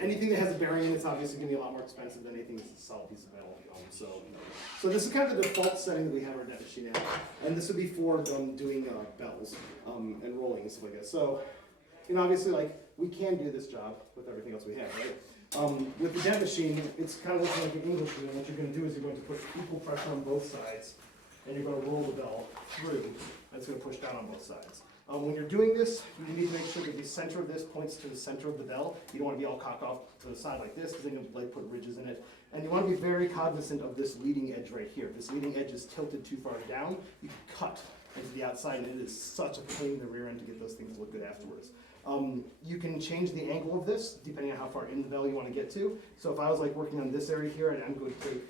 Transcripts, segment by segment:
Anything that has a bearing in it's obviously going to be a lot more expensive than anything that's a solid piece of metal. So this is kind of the default setting that we have our dent machine at, and this would be for doing bells and rolling and stuff like that. So, obviously, like, we can do this job with everything else we have, right? With the dent machine, it's kind of looking like an English wheel. What you're going to do is you're going to put equal pressure on both sides, and you're going to roll the bell through, and it's going to push down on both sides. When you're doing this, you need to make sure that the center of this points to the center of the bell. You don't want to be all cocked off to the side like this, because then you'll like put ridges in it. And you want to be very cognizant of this leading edge right here. If this leading edge is tilted too far down, you can cut into the outside, and it is such a pain in the rear end to get those things to look good afterwards. You can change the angle of this depending on how far in the bell you want to get to. So if I was like working on this area here, I'm going to take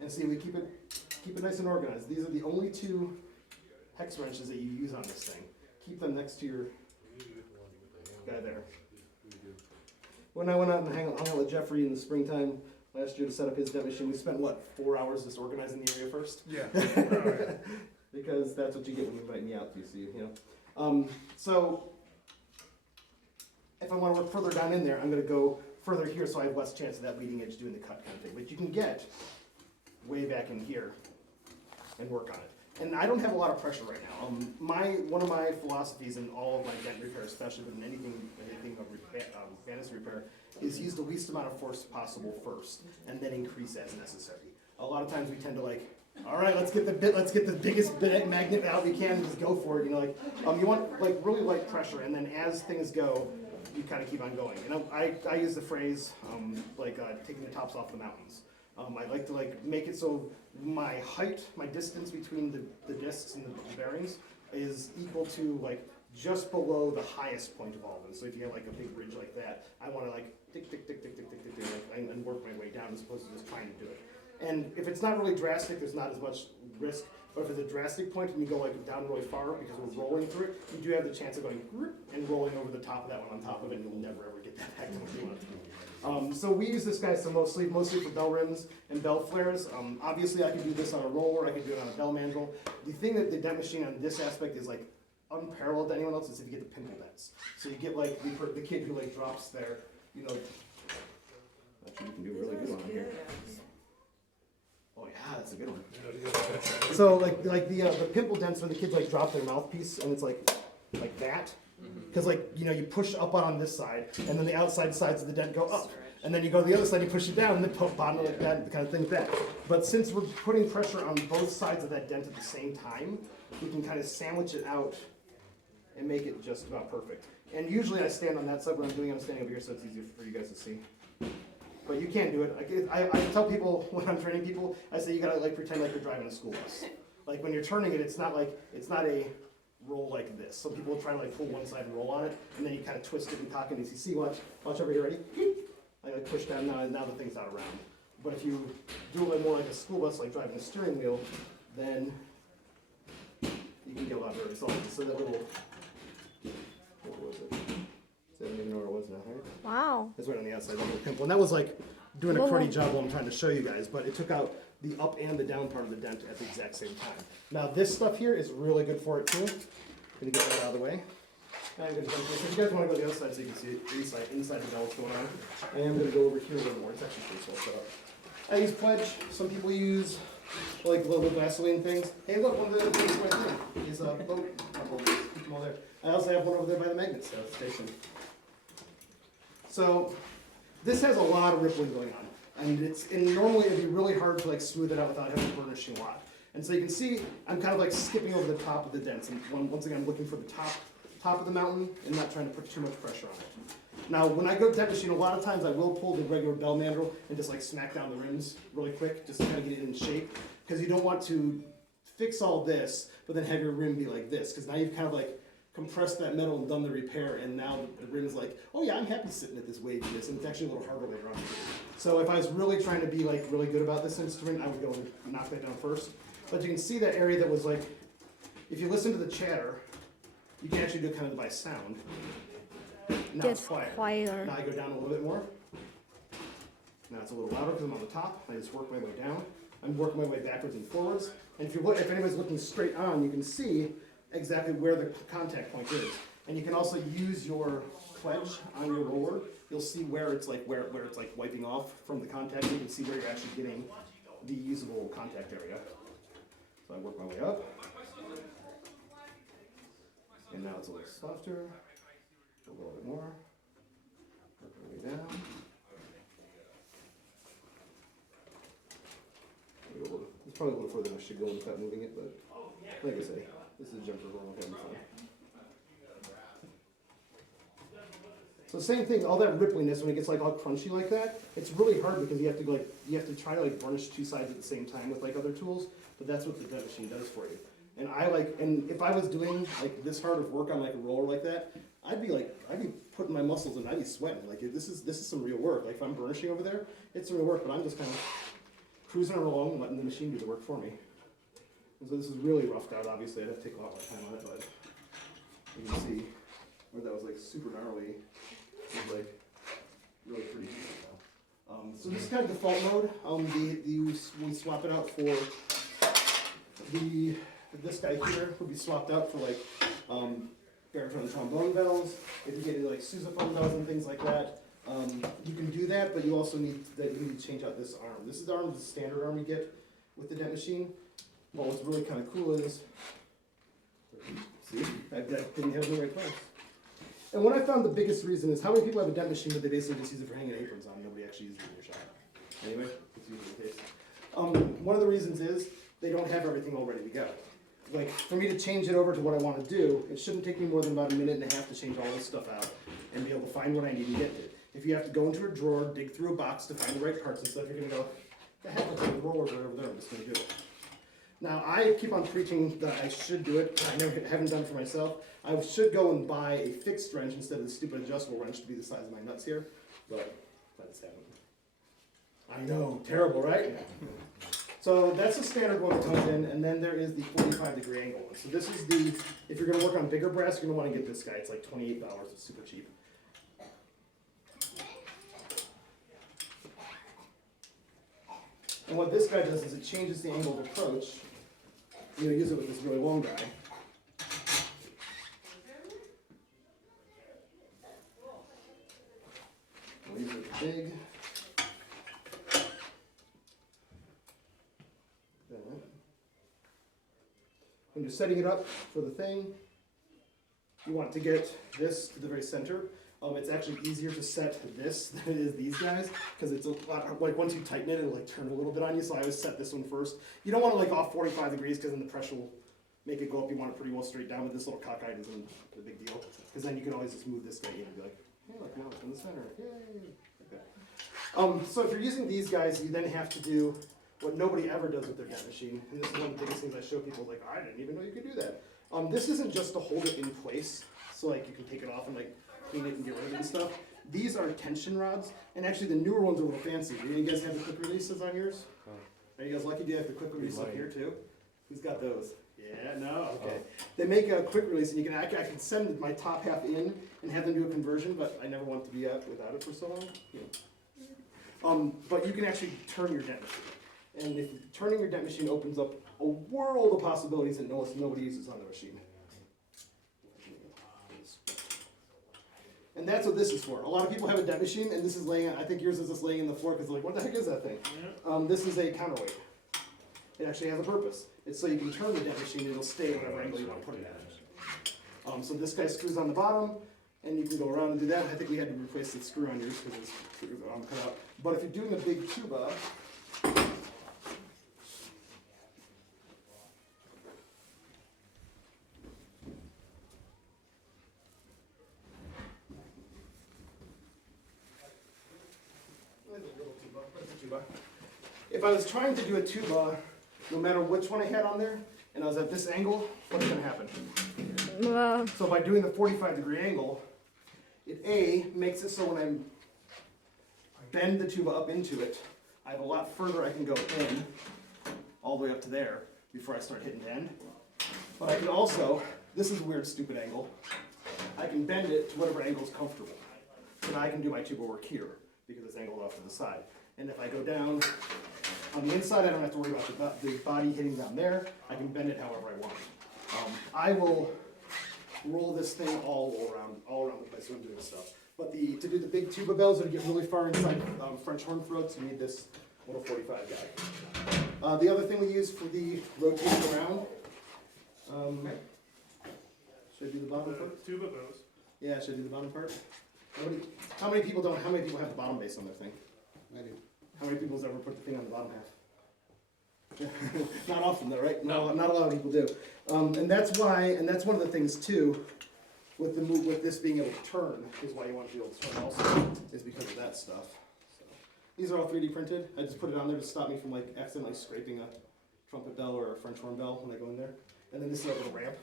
and see we keep it nice and organized. These are the only two hex wrenches that you use on this thing. Keep them next to your guy there. When I went out and hung out with Jeffrey in the springtime last year to set up his dent machine, we spent, what, 4 hours just organizing the area first? Yeah. Right. Because that's what you get when you invite me out, So if I want to work further down in there, I'm going to go further here so I have less chance of that leading edge doing the cut kind of thing. But you can get way back in here and work on it. And I don't have a lot of pressure right now. One of my philosophies in all of my dent repair, especially with anything of banister repair, is use the least amount of force possible first, and then increase as necessary. A lot of times we tend to like, all right, let's get the biggest magnet out we can and just go for it. You want like really light pressure, and then as things go, you kind of keep on going. I use the phrase taking the tops off the mountains. I like to make it so my height, my distance between the discs and the bearings is equal to just below the highest point of all of them. So if you have a big ridge like that, I want to tick, tick, tick, tick, tick, tick, tick, tick, and work my way down as opposed to just trying to do it. And if it's not really drastic, there's not as much risk. But if it's a drastic point and you go down really far because we're rolling through it, you do have the chance of going and rolling over the top of that one on top of it, and you'll never ever get that back to what you want it to be. So we use this guy mostly for bell rims and bell flares. Obviously, I could do this on a roller. I could do it on a bell mandrel. The thing that the dent machine on this aspect is unparalleled to anyone else is if you get the pimple dents. So you get the kid who drops their, actually you can do a really good one on here. Oh yeah, that's a good one. So the pimple dents when the kids drop their mouthpiece and it's like that. Because you push up on this side, and then the outside sides of the dent go up, and then you go to the other side, you push it down, and the bottom like that, the kind of thing like that. But since we're putting pressure on both sides of that dent at the same time, we can kind of sandwich it out and make it just about perfect. And usually I stand on that side when I'm doing it. I'm standing over here, so it's easier for you guys to see. But you can do it. I tell people when I'm training people, I say you gotta pretend like you're driving a school bus. When you're turning it, it's not a roll like this. Some people try to pull one side and roll on it, and then you kind of twist it and cock it. And you see, watch over here, ready? I push down now, and now the thing's not around. But if you do it more like a school bus, like driving a steering wheel, then you can get a lot better results. So that little, what was it? I don't even know where it was now, right? Wow. It's right on the outside, that little pimple. And that was doing a cruddy job while I'm trying to show you guys, but it took out the up and the down part of the dent at the exact same time. Now this stuff here is really good for it too. Gonna get that out of the way. I'm gonna jump this. If you guys want to go to the other side so you can see inside the bell what's going on, I am gonna go over here a little more. It's actually pretty well set up. I use Pledge. Some people use little Vaseline things. Hey, look, one of the things right there is a boat. Keep them all there. I also have one over there by the magnet station. So this has a lot of rippling going on. And normally it'd be really hard to smooth it out without having a burnishing lot. And so you can see I'm kind of skipping over the top of the dents. And once again, I'm looking for the top of the mountain and not trying to put too much pressure on it. Now, when I go to dent machine, a lot of times I will pull the regular bell mandrel and just smack down the rims really quick, just to kind of get it in shape. Because you don't want to fix all this, but then have your rim be like this. Because now you've kind of compressed that metal and done the repair, and now the rim is oh yeah, I'm happy sitting at this waviness, and it's actually a little harder later on. So if I was really trying to be really good about this instrument, I would go and knock that down first. But you can see that area that was if you listen to the chatter, you can actually do it kind of by sound. Now it's quieter. Now I go down a little bit more. Now it's a little louder because I'm on the top. I just work my way down. I'm working my way backwards and forwards. And if anybody's looking straight on, you can see exactly where the contact point is. And you can also use your pledge on your roller, you'll see where it's like where it's like wiping off from the contact. You can see where you're actually getting the usable contact area. So I work my way up, and now it's a little softer. A little bit more. Work my way down. It's probably a little further than I should go without moving it, but like I say, this is a jumper roll. Having fun. So same thing, all that rippliness when it gets like all crunchy like that, it's really hard because you have to try to like burnish two sides at the same time with like other tools, but that's what the dent machine does for you. And if I was doing like this hard of work on like a roller like that, I'd be putting my muscles in, I'd be sweating. Like this is some real work. Like if I'm burnishing over there, it's real work, but I'm just kind of cruising along and letting the machine do the work for me. And so this is really roughed out, obviously. I'd have to take a lot more time on it, but you can see where that was like super gnarly. It was like really pretty. So this is kind of default mode. We swap it out for this guy here would be swapped out for like baritone trombone bells. If you get into like sousaphone bells and things like that, you can do that, but you also need to change out this arm. This is the arm, the standard arm you get with the dent machine. Well, what's really kind of cool is, see, I didn't have it in the right place. And what I found the biggest reason is how many people have a dent machine but they basically just use it for hanging aprons on. Nobody actually uses it in your shop. Anyway, it's usually the case. One of the reasons is they don't have everything all ready to go. Like, for me to change it over to what I want to do, it shouldn't take me more than about a minute and a half to change all this stuff out and be able to find what I need and get it. If you have to go into a drawer, dig through a box to find the right parts and stuff, you're going to go, the heck with the rollers right over there, I'm just going to do it. Now, I keep on preaching that I should do it. I haven't done it for myself. I should go and buy a fixed wrench instead of the stupid adjustable wrench to be the size of my nuts here, but that's happening. I know, terrible, right? So that's the standard one that comes in, and then there is the 45-degree angle one. So this is if you're going to work on bigger brass, you're going to want to get this guy. It's like $28. It's super cheap. And what this guy does is it changes the angle of approach. You'll use it with this really long guy. We'll use it with the big. When you're setting it up for the thing, you want to get this to the very center. It's actually easier to set this than it is these guys, because it's a lot, like once you tighten it, it'll like turn a little bit on you, so I always set this one first. You don't want to like off 45 degrees, because then the pressure will make it go up. You want it pretty well straight down, but this little cockeyed isn't a big deal, because then you can always just move this guy in and be like, hey, look, now it's in the center, yay, like that. So if you're using these guys, you then have to do what nobody ever does with their dent machine, and this is one of the biggest things I show people, like, I didn't even know you could do that. This isn't just to hold it in place, so like you can take it off and like clean it and get rid of it and stuff. These are tension rods, and actually the newer ones are a little fancy. Do you guys have the quick releases on yours? Are you guys lucky? Do you have the quick release up here too? Who's got those? Yeah, no, okay. They make a quick release, and I can send my top half in and have them do a conversion, but I never want to be out without it for so long. Yeah. But you can actually turn your dent machine. And if turning your dent machine opens up a world of possibilities that nobody uses on the machine. And that's what this is for. A lot of people have a dent machine, and this is laying, I think yours is just laying in the floor because like, what the heck is that thing? This is a counterweight. It actually has a purpose. It's so you can turn the dent machine and it'll stay at whatever angle you want to put it at. So this guy screws on the bottom, and you can go around and do that. I think we had to replace the screw on yours because it's cut out. But if you're doing a big tuba, if I was trying to do a tuba, no matter which one I had on there, and I was at this angle, what's going to happen? So by doing the 45-degree angle, it makes it so when I bend the tuba up into it, I have a lot further I can go in, all the way up to there, before I start hitting the end. But I can also, this is a weird, stupid angle, I can bend it to whatever angle is comfortable. So now I can do my tuba work here, because it's angled off to the side. And if I go down on the inside, I don't have to worry about the body hitting down there. I can bend it however I want. roll this thing all around the place when I'm doing stuff. But to do the big tuba bells or to get really far inside French horn throats, you need this little 45 guy. The other thing we use for the rotating around, should I do the bottom part? Tuba bows. Yeah, should I do the bottom part? How many people have the bottom bass on their thing? I do. How many people's ever put the thing on the bottom half? Not often though, right? No. Not a lot of people do. And that's one of the things too, with this being able to turn, is why you want to be able to turn also, is because of that stuff. So, these are all 3D printed. I just put it on there to stop me from like accidentally scraping a trumpet bell or a French horn bell when I go in there. And then this is our little ramp.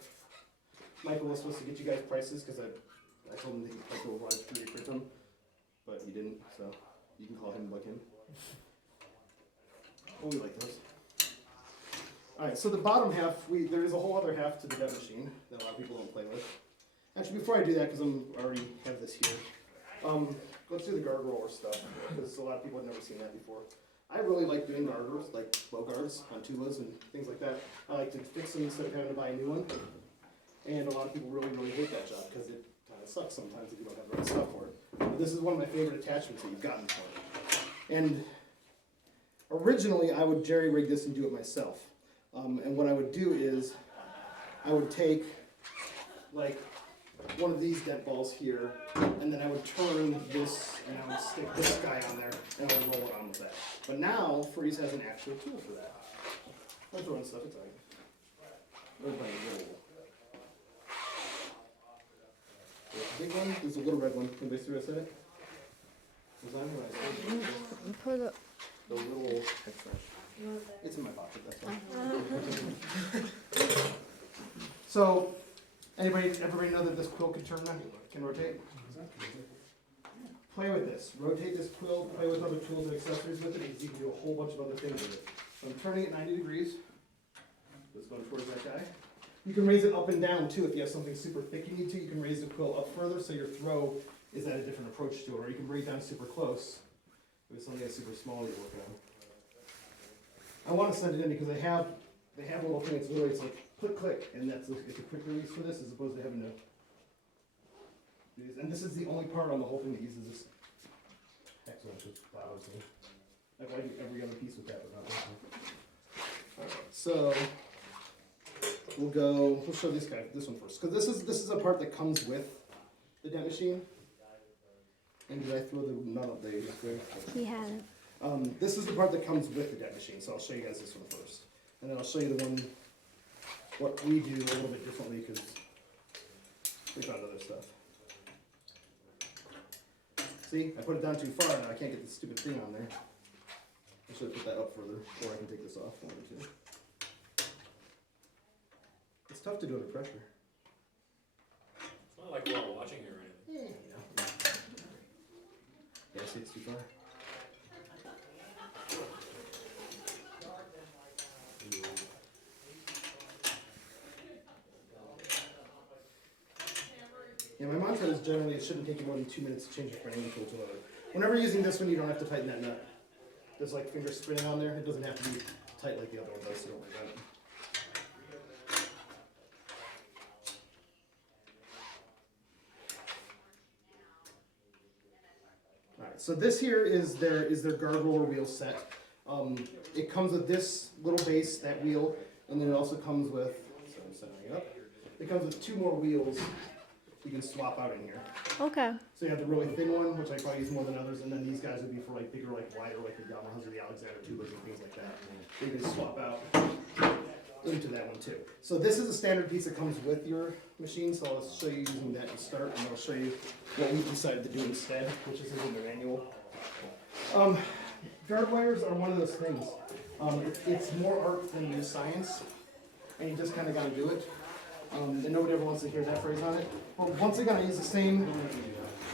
Michael was supposed to get you guys prices because I told him that Michael wanted to 3D print them, but he didn't, so you can call him like him. Oh, we like those. Alright, so the bottom half, there is a whole other half to the dev machine that a lot of people don't play with. Actually, before I do that, because I already have this here, let's do the guard roller stuff, because a lot of people have never seen that before. I really like doing garters, like bow guards on tubas and things like that. I like to fix them instead of having to buy a new one. And a lot of people really, really hate that job, because it kind of sucks sometimes if you don't have the right stuff for it. But this is one of my favorite attachments that you've gotten for it. And originally, I would jerry rig this and do it myself. And what I would do is, I would take like one of these dent balls here, and then I would turn this, and I would stick this guy on there, and I would roll it on with that. But now, Freeze has an actual tool for that. I'm throwing stuff, it's alright. Everybody roll. There's a big one, there's a little red one. Anybody see what I said? Was I what I said? Put it. The little extra. It's in my pocket, that's fine. So, everybody know that this quill can turn on, can rotate? Play with this. Rotate this quill, play with other tools and accessories with it, because you can do a whole bunch of other things with it. So I'm turning it 90 degrees. It's going towards that guy. You can raise it up and down too if you have something super thick you need to. You can raise the quill up further so your throw is at a different approach to it, or you can bring it down super close if it's something that's super small you're working on. I want to send it in because they have a little thing that's literally, it's like click, and it's a quick release for this as opposed to having to do this. And this is the only part on the whole thing that uses this hexagon, which bothers me. Like I do every other piece with that, but not this one. Alright, so we'll show this one first. Because this is a part that comes with the dent machine. And did I throw the nut up there? He had it. This is the part that comes with the dent machine, so I'll show you guys this one first. And then I'll show you the one, what we do a little bit differently, because we found other stuff. See, I put it down too far, and I can't get this stupid thing on there. I should have put that up further, or I can take this off one or two. It's tough to do under pressure. It's not like we're all watching here or anything. Yeah, see, it's too far. Yeah, my mantra is generally it shouldn't take you more than 2 minutes to change it from one tool to another. Whenever you're using this one, you don't have to tighten that nut. There's like finger spinning on there. It doesn't have to be tight like the other one does, so don't worry about it. Alright, so this here is their guard roller wheel set. It comes with this little base, that wheel, and then it also comes with, so I'm setting it up, it comes with 2 more wheels you can swap out in here. Okay. So you have the really thin one, which I probably use more than others, and then these guys would be for like bigger, like wider, like the Yamahas or the Alexander tubas and things like that. So you can swap out into that one too. So this is a standard piece that comes with your machine, so I'll show you using that to start, and I'll show you what we decided to do instead, which is in the manual. Guard wires are one of those things. It's more art than it is science, and you just kind of got to do it. And nobody ever wants to hear that phrase on it. Well, once again, I use the same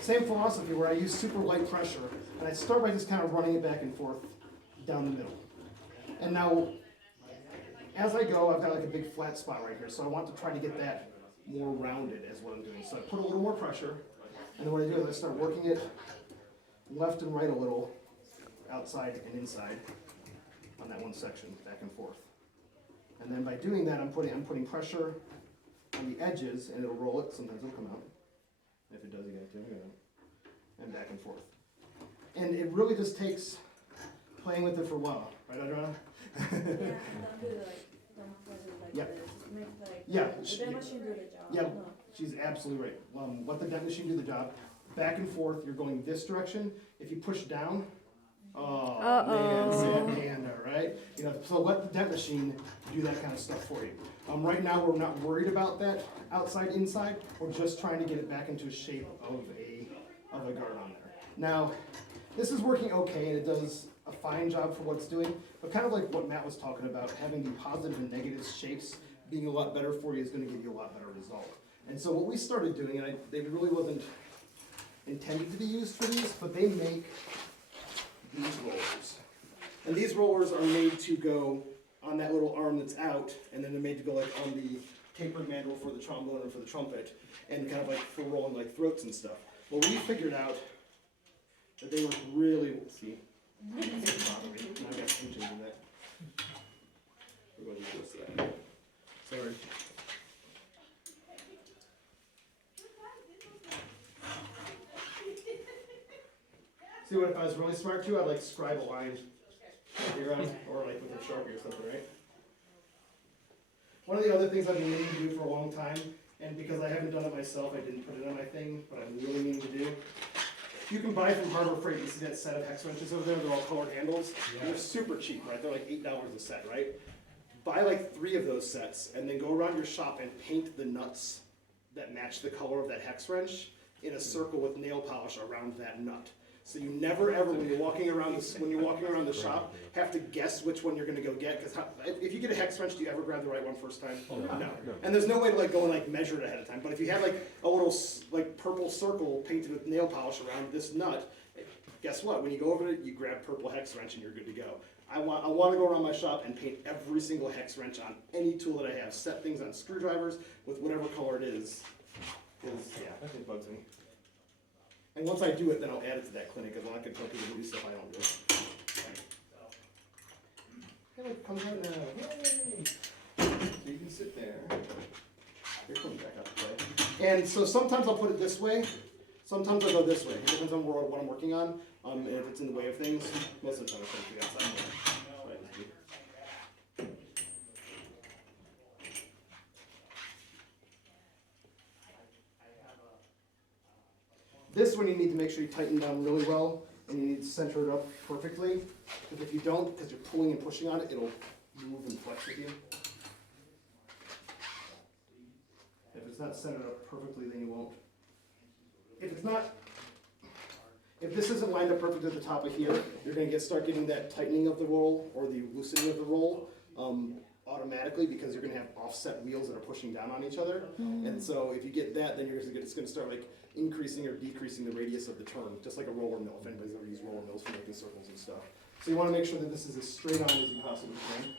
philosophy where I use super light pressure, and I start by just kind of running it back and forth down the middle. And now, as I go, I've got like a big flat spot right here, so I want to try to get that more rounded as what I'm doing. So I put a little more pressure, and then what I do is I start working it left and right a little, outside and inside, on that one section, back and forth. And then by doing that, I'm putting pressure on on the edges, and it'll roll it, sometimes it'll come out. If it does, you got to, and back and forth. And it really just takes playing with it for a while, right, Adriana? Yeah, don't do like, don't play with like Yeah. this, just make like, Yeah, the demo machine do the job. yeah. No. She's absolutely right. Let the dent machine do the job. Back and forth, you're going this direction. If you push down, oh man, Sandman, right? You know, so let the dent machine do that kind of stuff for you. Right now, we're not worried about that outside, inside. We're just trying to get it back into a shape of a guard on there. Now, this is working okay, and it does a fine job for what it's doing. But kind of like what Matt was talking about, having the positive and negative shapes being a lot better for you is going to give you a lot better result. And so what we started doing, and they really wasn't intended to be used for these, but they make these rollers. And these rollers are made to go on that little arm that's out, and then they're made to go like on the tapered mandrel for the trombone and for the trumpet, and kind of like for rolling like throats and stuff. Well, we figured out that they were really, see, now I got pinches in that. We're going to do this to that. Sorry. See, what if I was really smart too, I'd like scribe a line here on, or like with a Sharpie or something, right? One of the other things I've been meaning to do for a long time, and because I haven't done it myself, I didn't put it on my thing, but I'm really meaning to do. You can buy from Harbor Freight, you see that set of hex wrenches over there, they're all colored handles. Yeah. They're super cheap, right? They're like $8 a set, right? Buy like 3 of those sets, and then go around your shop and paint the nuts that match the color of that hex wrench in a circle with nail polish around that nut. So you never ever, when you're walking around the shop, have to guess which one you're going to go get. Because if you get a hex wrench, do you ever grab the right one first time? Oh, No. And there's no way to like go and like measure it ahead of time. But if you had like a little like purple circle painted with nail polish around this nut, guess what? When you go over it, you grab purple hex wrench and you're good to go. I want to go around my shop and paint every single hex wrench on any tool that I have. Set things on screwdrivers with whatever color it is. Yeah, it bugs me. And once I do it, then I'll add it to that clinic, because I'm not going to tell people to do stuff I don't do. Hey, look, comes out now. Yay! So you can sit there. You're coming back up today. And so sometimes I'll put it this way. Sometimes I'll go this way. It depends on what I'm working on. And if it's in the way of things, most of the time I'm going to be outside. This one you need to make sure you tighten down really well, and you need to center it up perfectly. Because if you don't, because you're pulling and pushing on it, it'll move and flex with you. If it's not centered up perfectly, then you won't. If this isn't lined up perfectly at the top of here, you're going to start getting that tightening of the roll or the loosening of the roll automatically, because you're going to have offset wheels that are pushing down on each other. And so if you get that, then it's going to start like increasing or decreasing the radius of the turn, just like a roller mill, if anybody's ever used roller mills for making circles and stuff. So you want to make sure that this is as straight on as you possibly can.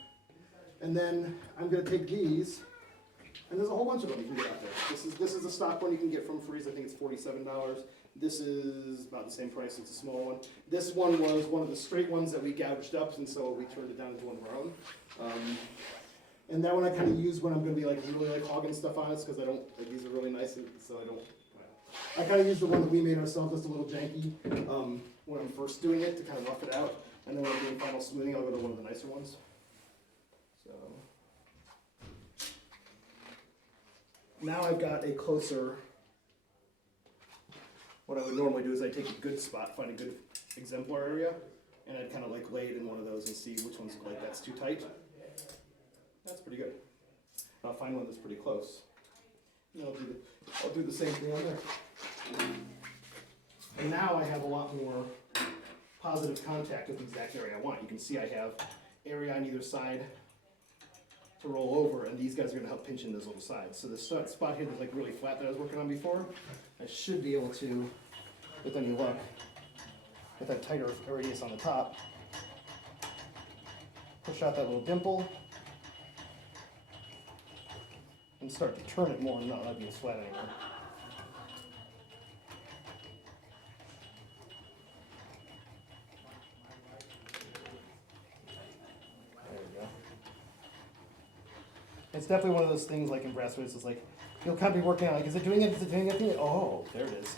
And then I'm going to take these, and there's a whole bunch of them you can get out there. This is a stock one you can get from Freeze. I think it's $47. This is about the same price. It's a small one. This one was one of the straight ones that we gouged up, and so we turned it down into one of our own. And that one I kind of use when I'm going to be like really like hogging stuff on it, because I don't. Like, these are really nice, and so I don't. I kind of use the one that we made ourselves, just a little janky, when I'm first doing it to kind of rough it out, and then when I'm doing final smoothing, I'll go to one of the nicer ones. So now I've got a closer. What I would normally do is I take a good spot, find a good exemplar area, and I'd kind of like lay it in one of those and see which ones like that's too tight. That's pretty good. I'll find one that's pretty close. And I'll do the same thing on there. And now I have a lot more positive contact with the exact area I want. You can see I have area on either side to roll over, and these guys are going to help pinch in those little sides. So the spot here that's like really flat that I was working on before, I should be able to, with any luck, with that tighter radius on the top, push out that little dimple, and start to turn it more and not be as flat anymore. There we go. It's definitely one of those things like in brass where it's just like, you'll kind of be working on, like, is it doing it, is it doing it? Oh, there it is.